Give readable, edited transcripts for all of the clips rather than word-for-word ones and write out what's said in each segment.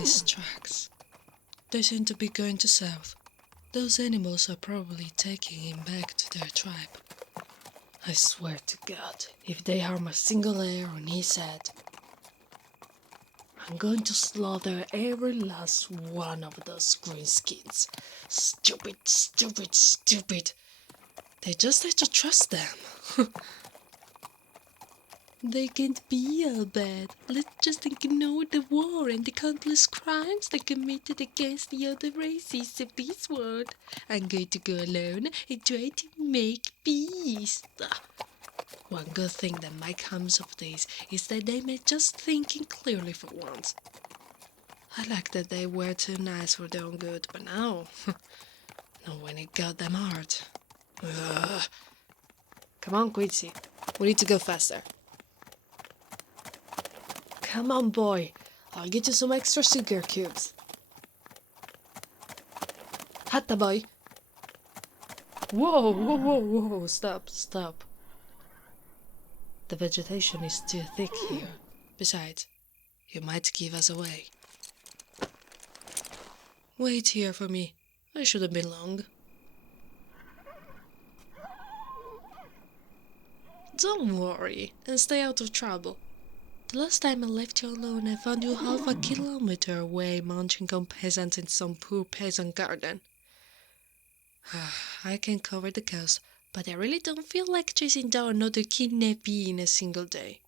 these tracks. They seem to be going to south. Those animals are probably taking him back to their tribe. I swear to God, if they harm a single hair on his head, I'm going to slaughter every last one of those greenskins. Stupid, stupid, stupid. They just have to trust them. They can't be all bad. Let's just ignore the war and the countless crimes they committed against the other races of this world. I'm going to go alone and try to make peace. One good thing that might come of this is that they may just thinking clearly for once. I like that they were too nice for their own good, but now, not when it got them hard. Ugh. Come on, Quincy. We need to go faster. Come on, boy. I'll get you some extra sugar cubes. Hatta, boy. Whoa, whoa, whoa, whoa. Stop, stop. The vegetation is too thick here. Besides, you might give us away. Wait here for me. I shouldn't be long. Don't worry, and stay out of trouble. The last time I left you alone, I found you half a kilometer away munching on peasants in some poor peasant garden. I can cover the coast, but I really don't feel like chasing down another kidnappee in a single day.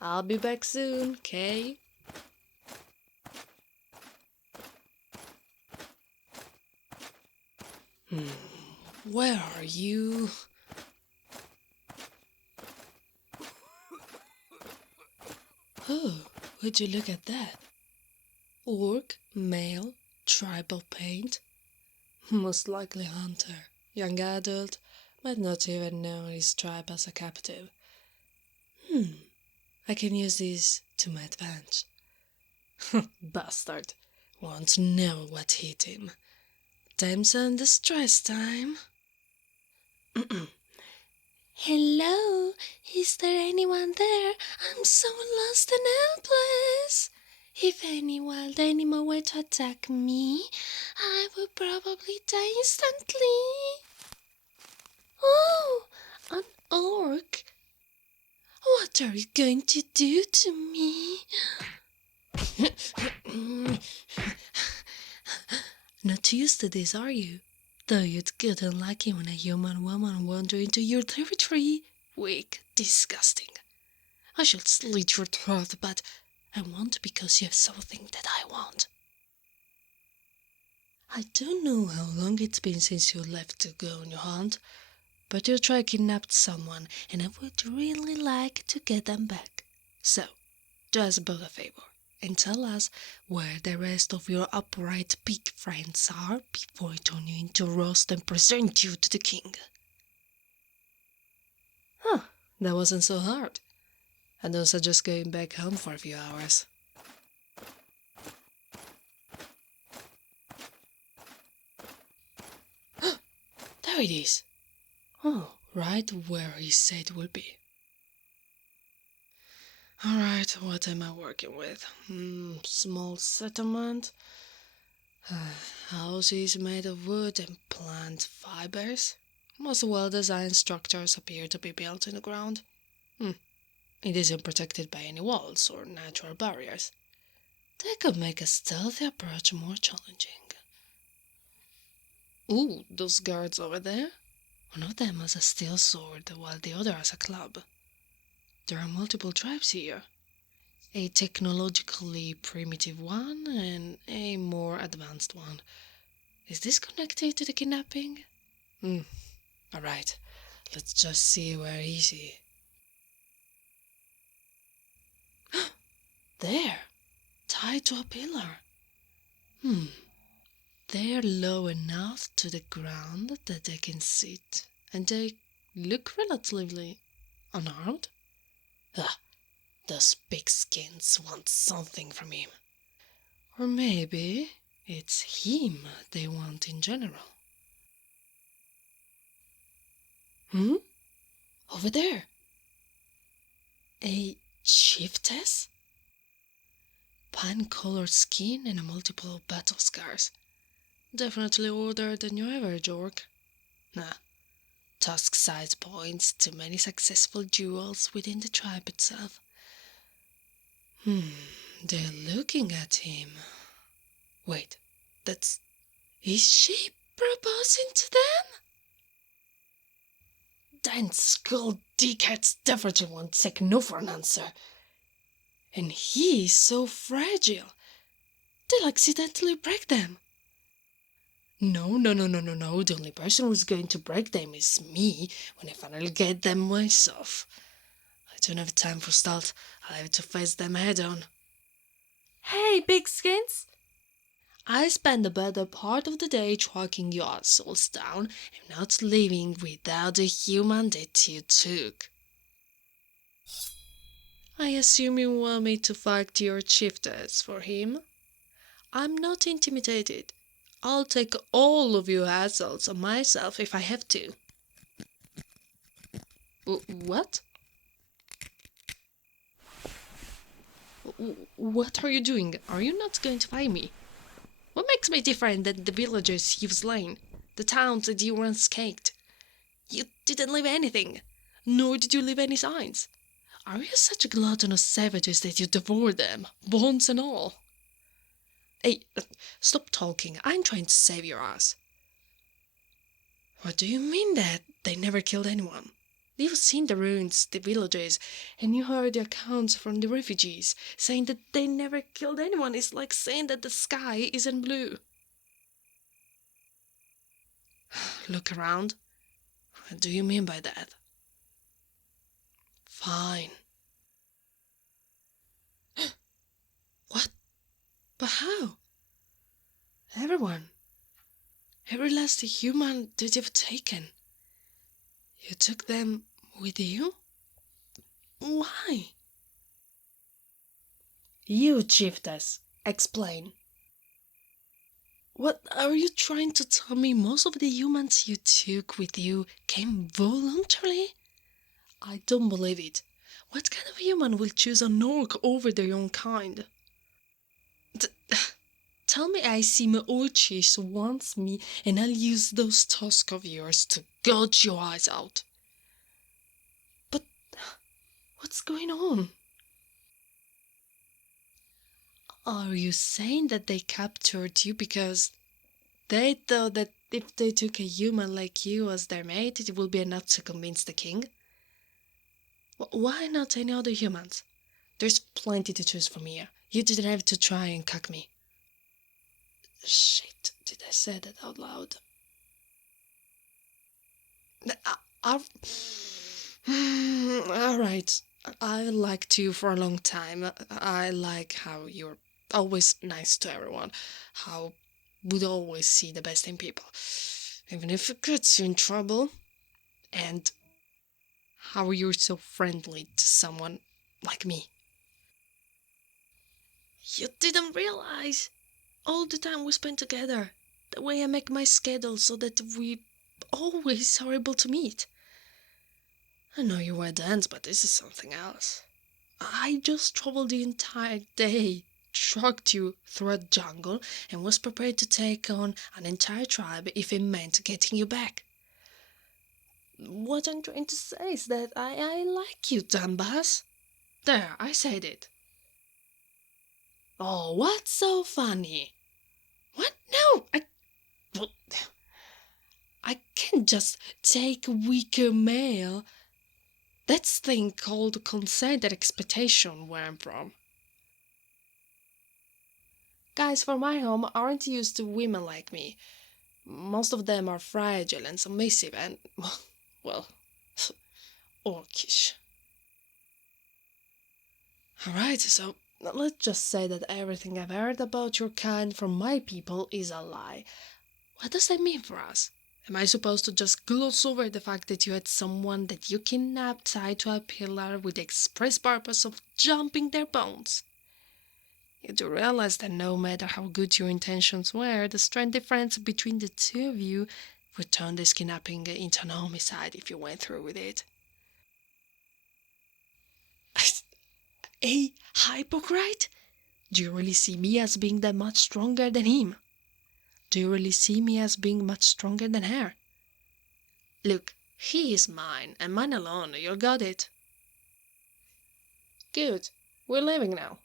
I'll be back soon, okay? Where are you? Oh, would you look at that? Orc, male, tribal paint. Most likely hunter, young adult, might not even know his tribe as a captive. I can use this to my advantage. Bastard, won't know what hit him. Time's on distress time. Hello, is there anyone there? I'm so lost and helpless. If any wild animal were to attack me, I would probably die instantly. Oh, an orc. What are you going to do to me? Not used to this, are you? Though you'd get unlucky when a human woman wandered into your territory. Weak, disgusting. I shall slit your throat, but I won't because you have something that I want. I don't know how long it's been since you left to go on your hunt, but your tribe kidnapped someone, and I would really like to get them back. So, do us both a favor, and tell us where the rest of your upright pig friends are before I turn you into roast and present you to the king. That wasn't so hard. I don't suggest going back home for a few hours. There it is. Oh, right where he said it would be. Alright, what am I working with? Small settlement. Houses made of wood and plant fibers. Most well-designed structures appear to be built in the ground. It isn't protected by any walls or natural barriers. That could make a stealthy approach more challenging. Ooh, those guards over there? One of them has a steel sword, while the other has a club. There are multiple tribes here. A technologically primitive one and a more advanced one. Is this connected to the kidnapping? Alright, let's just see where is he. There, tied to a pillar. They're low enough to the ground that they can sit, and they look relatively unarmed. Those pigskins want something from him. Or maybe it's him they want in general. Over there. A chieftess? Fine-colored skin and multiple battle scars. Definitely older than your average orc. Nah, tusk-sized points, too many successful duels within the tribe itself. They're looking at him. Wait, that's... Is she proposing to them? Then skull dickheads definitely won't take no for an answer. And he is so fragile. They'll accidentally break them. No. The only person who's going to break them is me when I finally get them myself. I don't have time for stealth. I'll have to face them head on. Hey, big skins! I spend the better part of the day tracking your assholes down and not leaving without the human that you took. I assume you want me to fight your chieftains for him? I'm not intimidated. I'll take all of you assholes on myself if I have to. What? What are you doing? Are you not going to fight me? What makes me different than the villagers you've slain? The towns that you once caked? You didn't leave anything, nor did you leave any signs. Are you such gluttonous savages that you devour them, bones and all? Hey, stop talking. I'm trying to save your ass. What do you mean that they never killed anyone? You've seen the ruins, the villages, and you heard the accounts from the refugees. Saying that they never killed anyone is like saying that the sky isn't blue. Look around. What do you mean by that? Fine. What? But how? Everyone. Every last human that you've taken. You took them with you? Why? You chiefess, explain. What are you trying to tell me? Most of the humans you took with you came voluntarily? I don't believe it. What kind of human will choose an orc over their own kind? Tell me I see my Orchis wants me and I'll use those tusks of yours to gouge your eyes out. But what's going on? Are you saying that they captured you because they thought that if they took a human like you as their mate, it would be enough to convince the king? Why not any other humans? There's plenty to choose from here. You didn't have to try and cuck me. Shit, did I say that out loud? Alright, I liked you for a long time. I like how you're always nice to everyone. How would always see the best in people, even if it gets you in trouble. And how you're so friendly to someone like me. You didn't realize all the time we spent together, the way I make my schedule so that we always are able to meet. I know you were dance, but this is something else. I just traveled the entire day, trucked you through a jungle, and was prepared to take on an entire tribe if it meant getting you back. What I'm trying to say is that I like you, dumbass. There, I said it. Oh, what's so funny? What? No, I can't just take a weaker male. That's thing called consent and expectation where I'm from. Guys from my home aren't used to women like me. Most of them are fragile and submissive and, well, orcish. Alright, so let's just say that everything I've heard about your kind from my people is a lie. What does that mean for us? Am I supposed to just gloss over the fact that you had someone that you kidnapped tied to a pillar with the express purpose of jumping their bones? You do realize that no matter how good your intentions were, the strength difference between the two of you would turn this kidnapping into an homicide if you went through with it. A hypocrite? Do you really see me as being that much stronger than him? Do you really see me as being much stronger than her? Look, he is mine, and mine alone, you got it. Good, we're leaving now.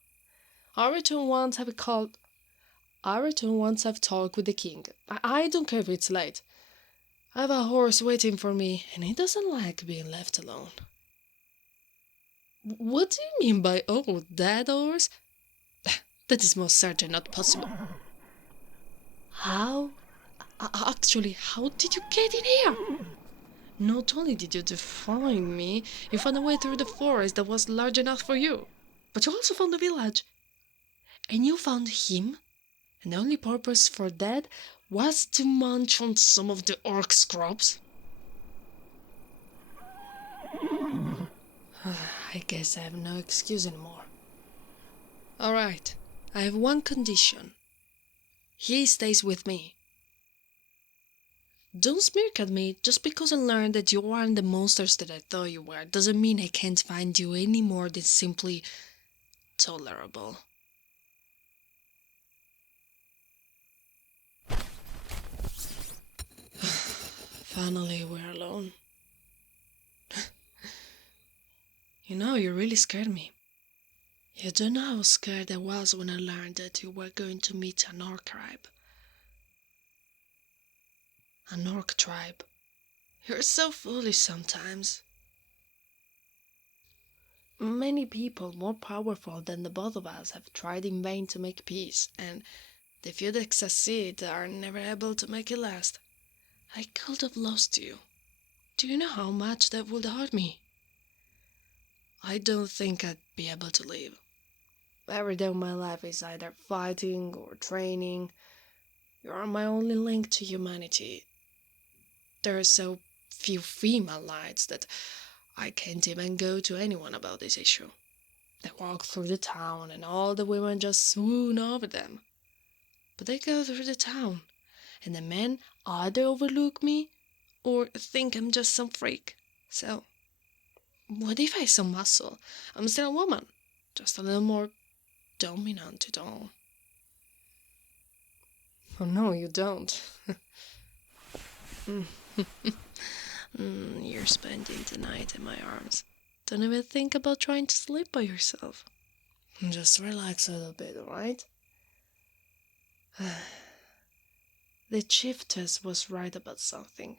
I return once have talked with the king. I don't care if it's late. I have a horse waiting for me, and he doesn't like being left alone. What do you mean by, oh, that horse? That is most certainly not possible. How? Actually, how did you get in here? Not only did you defy me, you found a way through the forest that was large enough for you, but you also found the village. And you found him? And the only purpose for that was to munch on some of the orc scrubs? I guess I have no excuse anymore. Alright, I have one condition. He stays with me. Don't smirk at me. Just because I learned that you aren't the monsters that I thought you were doesn't mean I can't find you any more than simply tolerable. Finally, we're alone. You really scared me. You don't know how scared I was when I learned that you were going to meet an orc tribe. An orc tribe. You're so foolish sometimes. Many people more powerful than the both of us have tried in vain to make peace, and the few that succeed are never able to make it last. I could have lost you. Do you know how much that would hurt me? I don't think I'd be able to live. Every day of my life is either fighting or training. You are my only link to humanity. There are so few female knights that I can't even go to anyone about this issue. They walk through the town and all the women just swoon over them. But they go through the town, and the men either overlook me or think I'm just some freak. So, what if I some muscle? I'm still a woman, just a little more dominant, you know. Oh no, you don't. You're spending the night in my arms. Don't even think about trying to sleep by yourself. Just relax a little bit, alright? The chiefess was right about something.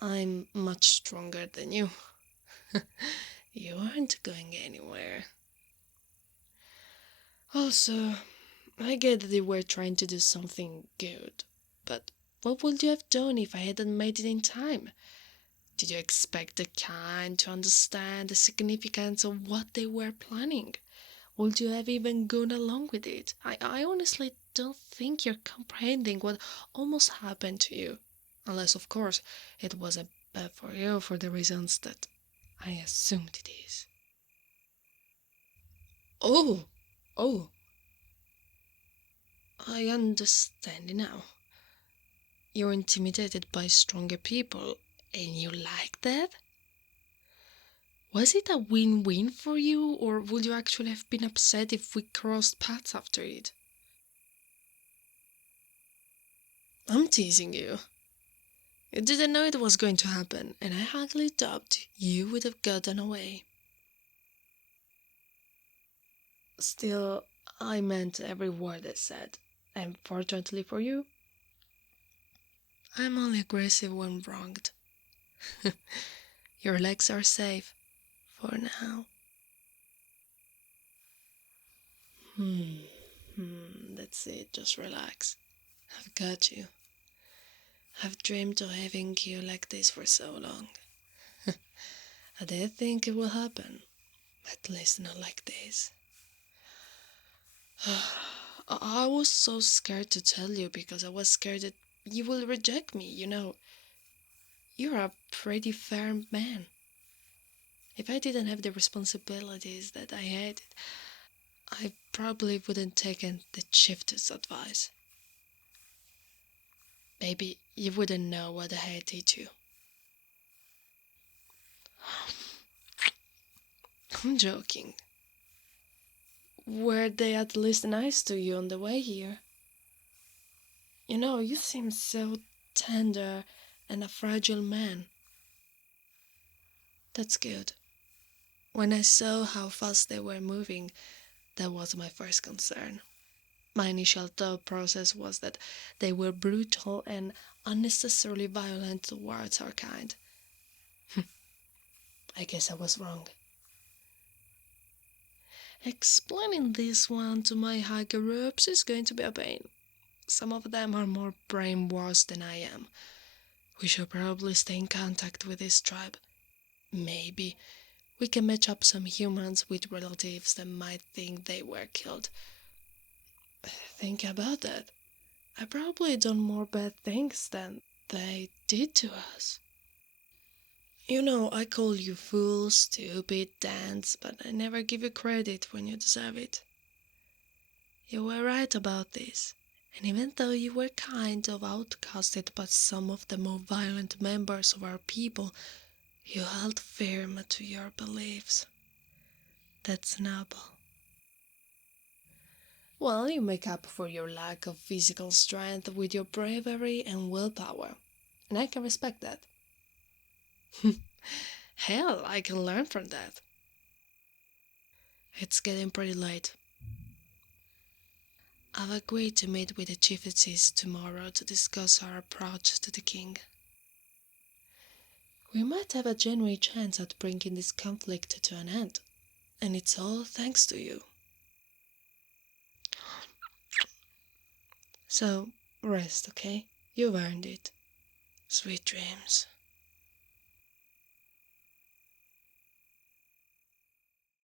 I'm much stronger than you. You aren't going anywhere. Also, I get that you were trying to do something good, but what would you have done if I hadn't made it in time? Did you expect the kind to understand the significance of what they were planning? Would you have even gone along with it? I honestly don't think you're comprehending what almost happened to you. Unless, of course, it wasn't bad for you for the reasons that I assumed it is. Oh, oh, I understand now. You're intimidated by stronger people, and you like that? Was it a win-win for you, or would you actually have been upset if we crossed paths after it? I'm teasing you. You didn't know it was going to happen, and I hardly doubt you would have gotten away. Still, I meant every word I said, and fortunately for you, I'm only aggressive when wronged. Your legs are safe, for now. That's it, just relax. I've got you. I've dreamed of having you like this for so long. I didn't think it will happen, at least not like this. I was so scared to tell you because I was scared that you will reject me, You're a pretty fair man. If I didn't have the responsibilities that I had, I probably wouldn't taken the chieftain's advice. Maybe you wouldn't know what I had to you. I'm joking. Were they at least nice to you on the way here? You know, you seem so tender and a fragile man. That's good. When I saw how fast they were moving, that was my first concern. My initial thought process was that they were brutal and unnecessarily violent towards our kind. I guess I was wrong. Explaining this one to my higher ups is going to be a pain. Some of them are more brainwashed than I am. We should probably stay in contact with this tribe. Maybe we can match up some humans with relatives that might think they were killed. Think about that. I probably done more bad things than they did to us. You know, I call you fool, stupid, dance, but I never give you credit when you deserve it. You were right about this, and even though you were kind of outcasted by some of the more violent members of our people, you held firm to your beliefs. That's noble. Well, you make up for your lack of physical strength with your bravery and willpower, and I can respect that. Hell, I can learn from that. It's getting pretty late. I've agreed to meet with the chiefesses tomorrow to discuss our approach to the king. We might have a genuine chance at bringing this conflict to an end, and it's all thanks to you. So, rest, okay? You've earned it. Sweet dreams.